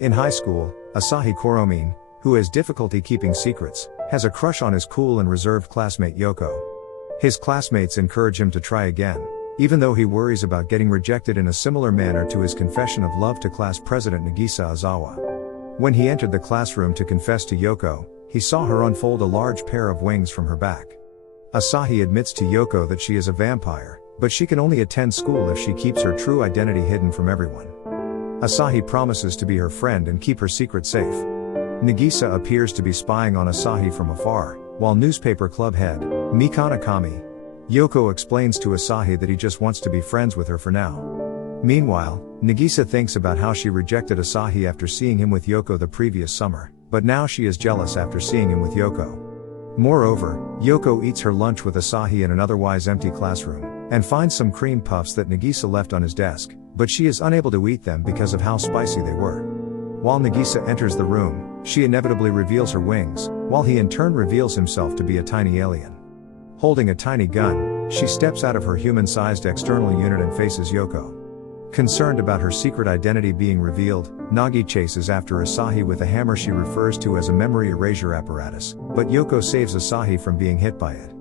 In high school, Asahi Kuromine, who has difficulty keeping secrets, has a crush on his cool and reserved classmate Yöko. His classmates encourage him to try again, even though he worries about getting rejected in a similar manner to his confession of love to class president Nagisa Ozawa. When he entered the classroom to confess to Yöko, he saw her unfold a large pair of wings from her back. Asahi admits to Yöko that she is a vampire, but she can only attend school if she keeps her true identity hidden from everyone. Asahi promises to be her friend and keep her secret safe. Nagisa appears to be spying on Asahi from afar, while newspaper club head, Mikana Kami, Yöko explains to Asahi that he just wants to be friends with her for now. Meanwhile, Nagisa thinks about how she rejected Asahi after seeing him with Yöko the previous summer, but now she is jealous after seeing him with Yöko. Moreover, Yöko eats her lunch with Asahi in an otherwise empty classroom, and finds some cream puffs that Nagisa left on his desk, but she is unable to eat them because of how spicy they were. While Nagisa enters the room, she inevitably reveals her wings, while he in turn reveals himself to be a tiny alien. Holding a tiny gun, she steps out of her human-sized external unit and faces Yöko. Concerned about her secret identity being revealed, Nagi chases after Asahi with a hammer she refers to as a memory erasure apparatus, but Yöko saves Asahi from being hit by it.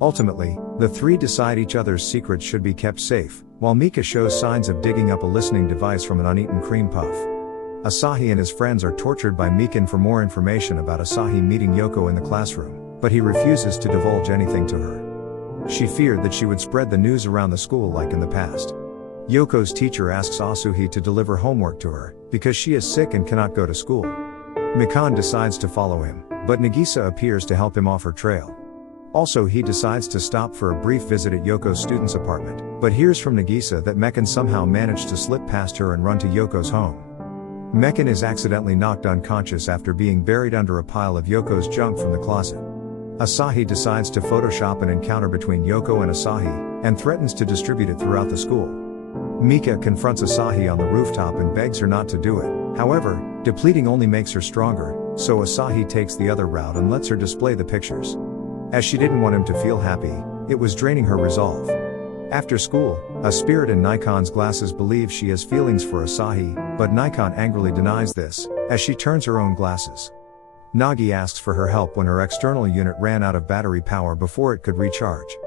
Ultimately, the three decide each other's secrets should be kept safe, while Mika shows signs of digging up a listening device from an uneaten cream puff. Asahi and his friends are tortured by Mikan for more information about Asahi meeting Yöko in the classroom, but he refuses to divulge anything to her. She feared that she would spread the news around the school like in the past. Yoko's teacher asks Asuhi to deliver homework to her, because she is sick and cannot go to school. Mikan decides to follow him, but Nagisa appears to help him off her trail. Also, he decides to stop for a brief visit at Yoko's student's apartment, but hears from Nagisa that Mikan somehow managed to slip past her and run to Yoko's home. Mikan is accidentally knocked unconscious after being buried under a pile of Yoko's junk from the closet. Asahi decides to Photoshop an encounter between Yöko and Asahi, and threatens to distribute it throughout the school. Mika confronts Asahi on the rooftop and begs her not to do it, however, depleting only makes her stronger, so Asahi takes the other route and lets her display the pictures. As she didn't want him to feel happy, it was draining her resolve. After school, a spirit in Nikon's glasses believes she has feelings for Asahi, but Nikon angrily denies this, as she turns her own glasses. Nagi asks for her help when her external unit ran out of battery power before it could recharge.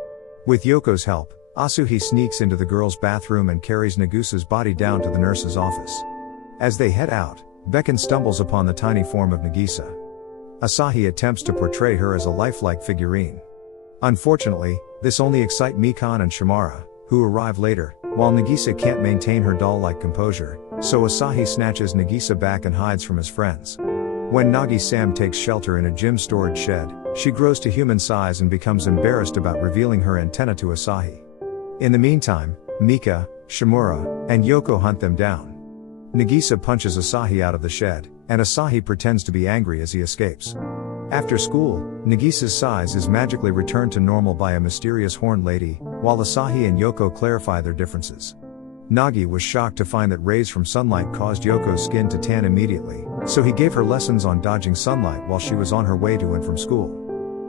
With Yoko's help, Asuhi sneaks into the girls' bathroom and carries Nagisa's body down to the nurse's office. As they head out, Bekan stumbles upon the tiny form of Nagisa. Asahi attempts to portray her as a lifelike figurine. Unfortunately, this only excites Mikan and Shimara, who arrive later, while Nagisa can't maintain her doll-like composure, so Asahi snatches Nagisa back and hides from his friends. When Nagi-san takes shelter in a gym storage shed, she grows to human size and becomes embarrassed about revealing her antenna to Asahi. In the meantime, Mika, Shimura, and Yöko hunt them down. Nagisa punches Asahi out of the shed, and Asahi pretends to be angry as he escapes. After school, Nagisa's size is magically returned to normal by a mysterious horned lady, while Asahi and Yöko clarify their differences. Nagi was shocked to find that rays from sunlight caused Yoko's skin to tan immediately, so he gave her lessons on dodging sunlight while she was on her way to and from school.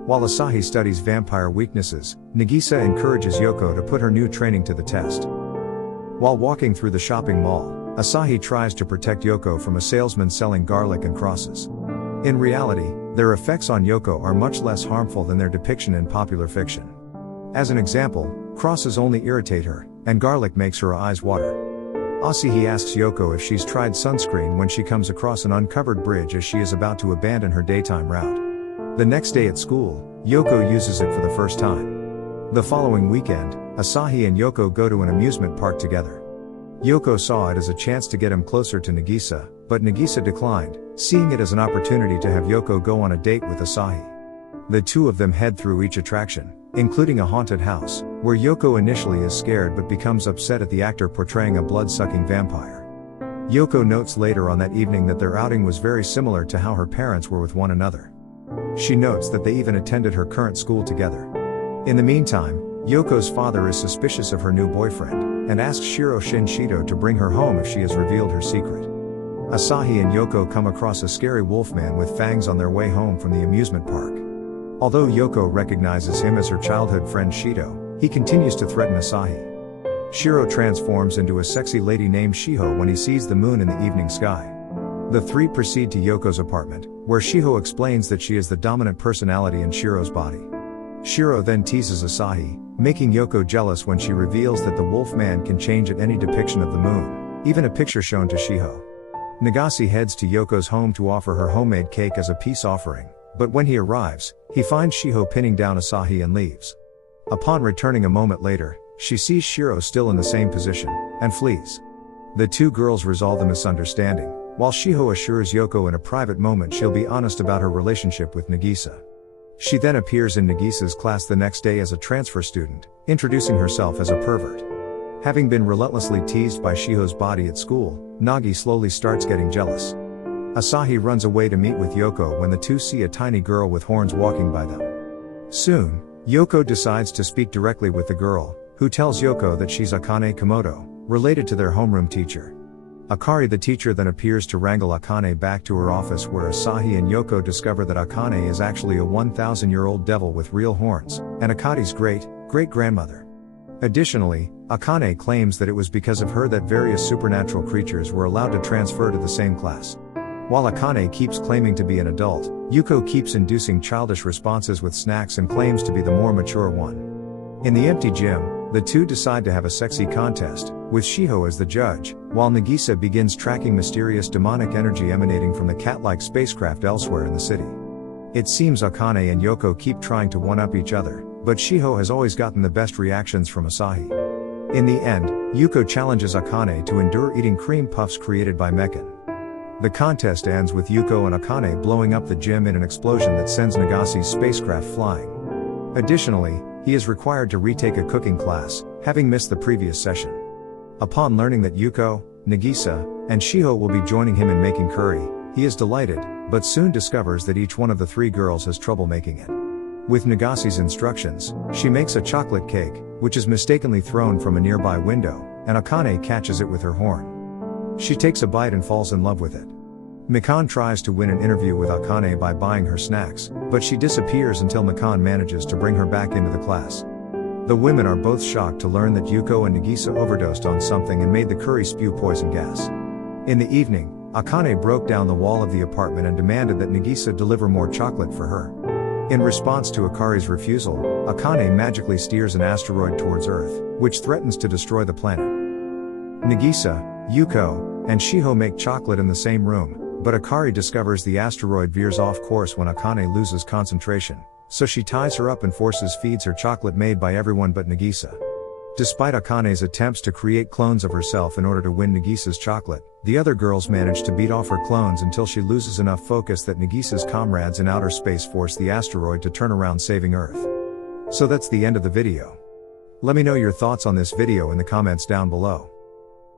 While Asahi studies vampire weaknesses, Nagisa encourages Yöko to put her new training to the test. While walking through the shopping mall, Asahi tries to protect Yöko from a salesman selling garlic and crosses. In reality, their effects on Yöko are much less harmful than their depiction in popular fiction. As an example, crosses only irritate her, and garlic makes her eyes water. Asahi asks Yöko if she's tried sunscreen when she comes across an uncovered bridge as she is about to abandon her daytime route. The next day at school, Yöko uses it for the first time. The following weekend, Asahi and Yöko go to an amusement park together. Yöko saw it as a chance to get him closer to Nagisa, but Nagisa declined, seeing it as an opportunity to have Yöko go on a date with Asahi. The two of them head through each attraction, including a haunted house, where Yöko initially is scared but becomes upset at the actor portraying a blood-sucking vampire. Yöko notes later on that evening that their outing was very similar to how her parents were with one another. She notes that they even attended her current school together. In the meantime, Yoko's father is suspicious of her new boyfriend, and asks Shiro Shinshido to bring her home if she has revealed her secret. Asahi and Yöko come across a scary wolfman with fangs on their way home from the amusement park. Although Yöko recognizes him as her childhood friend Shido, he continues to threaten Asahi. Shiro transforms into a sexy lady named Shiho when he sees the moon in the evening sky. The three proceed to Yoko's apartment, where Shiho explains that she is the dominant personality in Shiro's body. Shiro then teases Asahi, making Yoko jealous when she reveals that the wolf man can change at any depiction of the moon, even a picture shown to Shiho. Nagase heads to Yoko's home to offer her homemade cake as a peace offering, but when he arrives, he finds Shiho pinning down Asahi and leaves. Upon returning a moment later, she sees Shiro still in the same position, and flees. The two girls resolve the misunderstanding, while Shiho assures Yoko in a private moment she'll be honest about her relationship with Nagisa. She then appears in Nagisa's class the next day as a transfer student, introducing herself as a pervert. Having been relentlessly teased by Shiho's body at school, Nagi slowly starts getting jealous. Asahi runs away to meet with Yoko when the two see a tiny girl with horns walking by them. Soon, Yoko decides to speak directly with the girl, who tells Yoko that she's Akane Komodo, related to their homeroom teacher. Akari the teacher then appears to wrangle Akane back to her office, where Asahi and Yoko discover that Akane is actually a 1,000-year-old devil with real horns, and Akari's great-great-grandmother. Additionally, Akane claims that it was because of her that various supernatural creatures were allowed to transfer to the same class. While Akane keeps claiming to be an adult, Yuko keeps inducing childish responses with snacks and claims to be the more mature one. In the empty gym, the two decide to have a sexy contest, with Shiho as the judge, while Nagisa begins tracking mysterious demonic energy emanating from the cat-like spacecraft elsewhere in the city. It seems Akane and Yoko keep trying to one-up each other, but Shiho has always gotten the best reactions from Asahi. In the end, Yuko challenges Akane to endure eating cream puffs created by Mekan. The contest ends with Yuko and Akane blowing up the gym in an explosion that sends Nagase's spacecraft flying. Additionally, he is required to retake a cooking class, having missed the previous session. Upon learning that Yuko, Nagisa, and Shiho will be joining him in making curry, he is delighted, but soon discovers that each one of the three girls has trouble making it. With Nagase's instructions, she makes a chocolate cake, which is mistakenly thrown from a nearby window, and Akane catches it with her horn. She takes a bite and falls in love with it. Mikan tries to win an interview with Akane by buying her snacks, but she disappears until Mikan manages to bring her back into the class. The women are both shocked to learn that Yuko and Nagisa overdosed on something and made the curry spew poison gas. In the evening, Akane broke down the wall of the apartment and demanded that Nagisa deliver more chocolate for her. In response to Akari's refusal, Akane magically steers an asteroid towards Earth, which threatens to destroy the planet. Nagisa, Yuko, and Shiho make chocolate in the same room, but Akari discovers the asteroid veers off course when Akane loses concentration, so she ties her up and feeds her chocolate made by everyone but Nagisa. Despite Akane's attempts to create clones of herself in order to win Nagisa's chocolate, the other girls manage to beat off her clones until she loses enough focus that Nagisa's comrades in outer space force the asteroid to turn around, saving Earth. So that's the end of the video. Let me know your thoughts on this video in the comments down below.